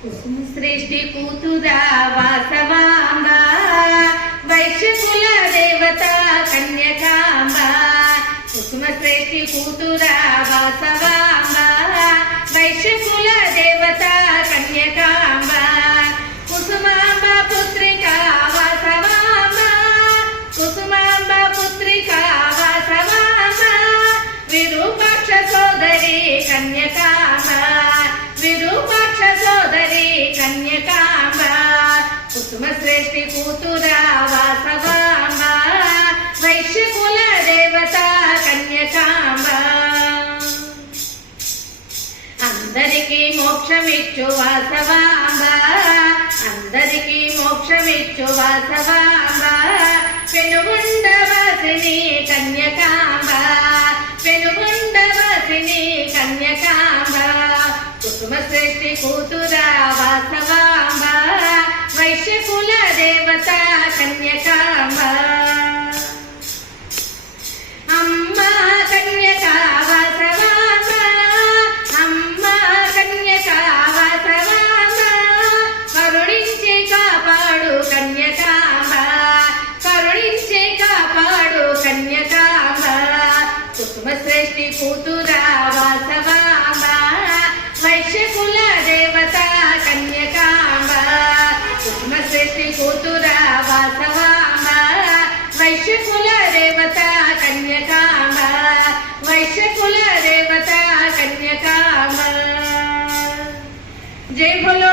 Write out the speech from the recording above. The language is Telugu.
కుసుమ శ్రేష్ఠి కూతురా వాసవాంబ వైశ్యకుల దేవత కన్యకాంబ కుసుమ శ్రేష్ఠి కూతురా వాసవాంబ వైశ్యకుల దేవత కన్యకాంబ కుసుమాంబ పుత్రిక వాసవాంబ కుసుమాంబ పుత్రిక వాసవాంబ విరూపాక్ష సోదరి కన్యకాంబ విరూపాక్ష సోదరి కన్యకాంబ కుసుమ శ్రేష్ఠి కూతురా వాసవాంబ వైశ్యకుల దేవత కన్యకాంబ అందరికీ మోక్షమిచ్చు వాసవాంబ అందరికీ మోక్షమిచ్చు వాసవాంబ పెనుగొండవాసిని కన్యకాంబ పెనుగొండవాసిని కన్యకాంబ కుసుమ శ్రేష్ఠి కూతురా వాసవాంబ వైశ్యకుల దేవత కన్యకాంబ అమ్మ కన్యకా వాసవాంబ అమ్మ కన్యకా వాసవాంబ కరుణించి కాపాడు కన్యకాంబ కరుణించి కాపాడు కన్యకాంబ కుసుమ శ్రేష్ఠి కూతురా వాసవాంబ వైశ్యకుల దేవత కన్యకాంబ కుసుమ శ్రేష్ఠి కూతురా వాసవాంబ వైశ్యకుల దేవత కన్యకాంబ వైశ్యకుల దేవత కన్యకాంబ జై బోలో